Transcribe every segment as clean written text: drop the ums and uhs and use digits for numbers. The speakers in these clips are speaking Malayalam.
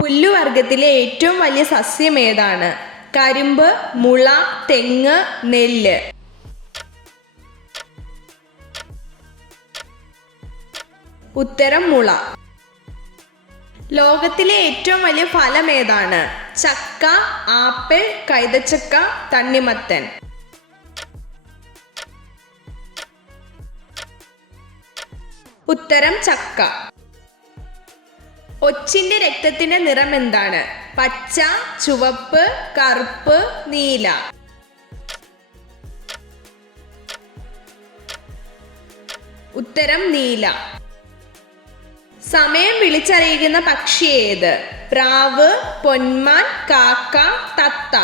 പുല്ലുവർഗത്തിലെ ഏറ്റവും വലിയ സസ്യം ഏതാണ്? കരിമ്പ്, മുള, തെങ്ങ്, നെല്ല്. ഉത്തരം മുള. ലോകത്തിലെ ഏറ്റവും വലിയ ഫലം ഏതാണ്? ചക്ക, ആപ്പിൾ, കൈതച്ചക്ക, തണ്ണിമത്തൻ. ഉത്തരം ചക്ക. ഒച്ചിന്റെ രക്തത്തിന്റെ നിറം എന്താണ്? പച്ച, ചുവപ്പ്, കറുപ്പ്, നീല. ഉത്തരം നീല. സമയം വിളിച്ചറിയിക്കുന്ന പക്ഷി ഏത്? പ്രാവ്, പൊന്മാൻ, കാക്ക, തത്ത.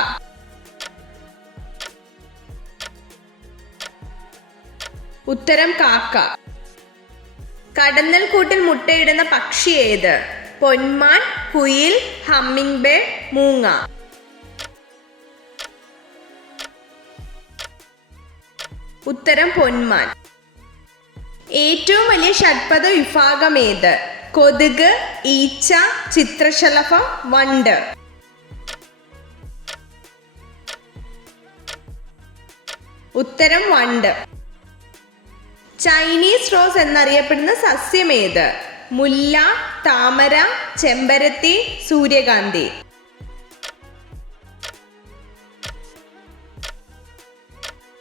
ഉത്തരം കാക്ക. കടന്നൽ കൂട്ടിൽ മുട്ടയിടുന്ന പക്ഷി ഏത്? പൊന്മാൻ, കുയിൽ, ഹമ്മിങ് ബേർഡ്, മൂങ്ങ. ഉത്തരം പൊന്മാൻ. ഏറ്റവും വലിയ ഷഡ്പദ വിഭാഗം ഏത്? കൊതുക്, ഈച്ച, ചിത്രശലഭം, വണ്ട്. ഉത്തരം വണ്ട്. ചൈനീസ് റോസ് എന്നറിയപ്പെടുന്ന സസ്യം ഏത്? മുല്ല, താമര, ചെമ്പരത്തി, സൂര്യകാന്തി.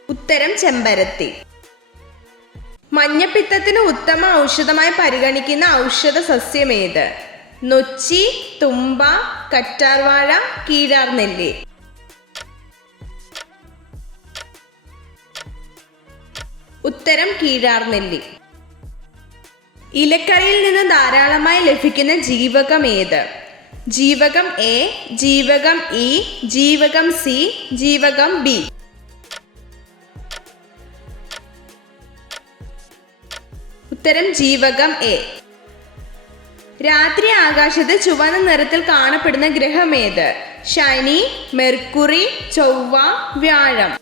ഉത്തരം ചെമ്പരത്തി. മഞ്ഞപ്പിത്തത്തിന് ഉത്തമ ഔഷധമായി പരിഗണിക്കുന്ന ഔഷധ സസ്യം ഏത്? നൊച്ചി, തുമ്പ, കറ്റാർവാഴ, കീഴാർനെല്ലി. ഉത്തരം കീഴാർനെല്ലി. ഇലക്കറിയിൽ നിന്ന് ധാരാളമായി ലഭിക്കുന്ന ജീവകം ഏത്? ജീവകം എ, ജീവകം ഇ, ജീവകം സി, ജീവകം ബി. ഉത്തരം ജീവകം എ. രാത്രി ആകാശത്ത് ചുവന്ന നിറത്തിൽ കാണപ്പെടുന്ന ഗ്രഹം ഏത്? ശനി, മെർക്കുറി, ചൊവ്വ, വ്യാഴം.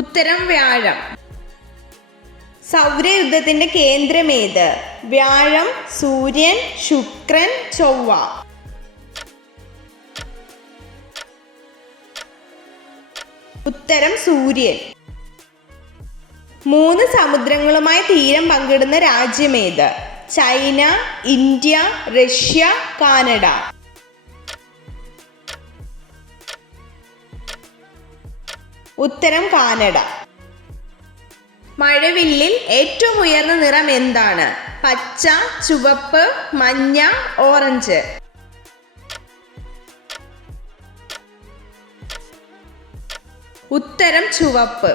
ഉത്തരം വ്യാഴം. സൗരയുദ്ധത്തിന്റെ കേന്ദ്രം ഏത്? വ്യാഴം, സൂര്യൻ, ശുക്രൻ, ചൊവ്വ. ഉത്തരം സൂര്യൻ. 3 സമുദ്രങ്ങളുമായി തീരം പങ്കിടുന്ന രാജ്യം ഏത്? China, India, Russia, Canada. ഉത്തരം കാനഡ. മഴവില്ലിൽ ഏറ്റവും ഉയർന്ന നിറം എന്താണ്? പച്ച, ചുവപ്പ്, മഞ്ഞ, ഓറഞ്ച്. ഉത്തരം ചുവപ്പ്.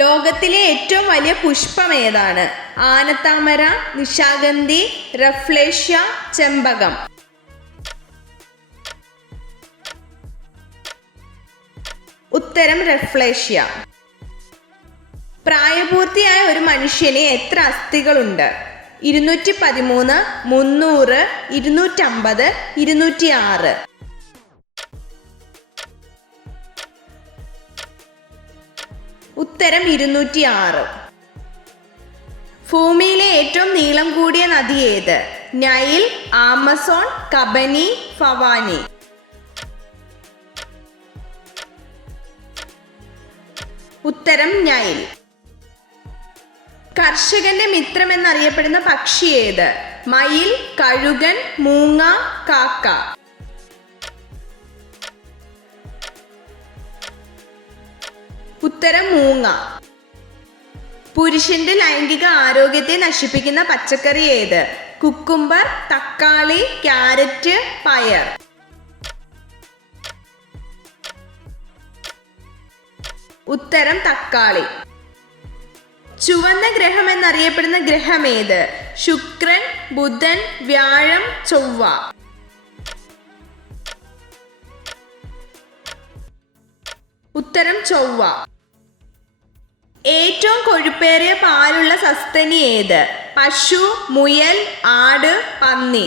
ലോകത്തിലെ ഏറ്റവും വലിയ പുഷ്പം ഏതാണ്? ആനത്താമര, നിശാഗന്ധി, റഫ്ലേഷ്യ, ചെമ്പകം. ഉത്തരം റഫ്ലേഷ്യ. പ്രായപൂർത്തിയായ ഒരു മനുഷ്യന് എത്ര അസ്ഥികളുണ്ട്? 213, 300, 250, 206. ഉത്തരം 206. ഭൂമിയിലെ ഏറ്റവും നീളം കൂടിയ നദി ഏത്? Nile, Amazon, Kabini, Bhavani. ഉത്തരം നൈൽ. കർഷകന്റെ മിത്രം എന്നറിയപ്പെടുന്ന പക്ഷി ഏത്? മയിൽ, കഴുകൻ, മൂങ്ങ, കാക്ക. ഉത്തരം മൂങ്ങ. പുരുഷന്റെ ലൈംഗിക ആരോഗ്യത്തെ നശിപ്പിക്കുന്ന പച്ചക്കറി ഏത്? കുക്കുംബർ, തക്കാളി, ക്യാരറ്റ്, പയർ. ഉത്തരം തക്കാളി. ചുവന്ന ഗ്രഹം എന്നറിയപ്പെടുന്ന ഗ്രഹം ഏത്? ശുക്രൻ, ബുധൻ, വ്യാഴം, ചൊവ്വ. ഉത്തരം ചൊവ്വ. ഏറ്റവും കൊഴുപ്പേറിയ പാലുള്ള സസ്തനി ഏത്? പശു, മുയൽ, ആട്, പന്നി.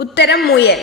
ഉത്തരം മുയൽ.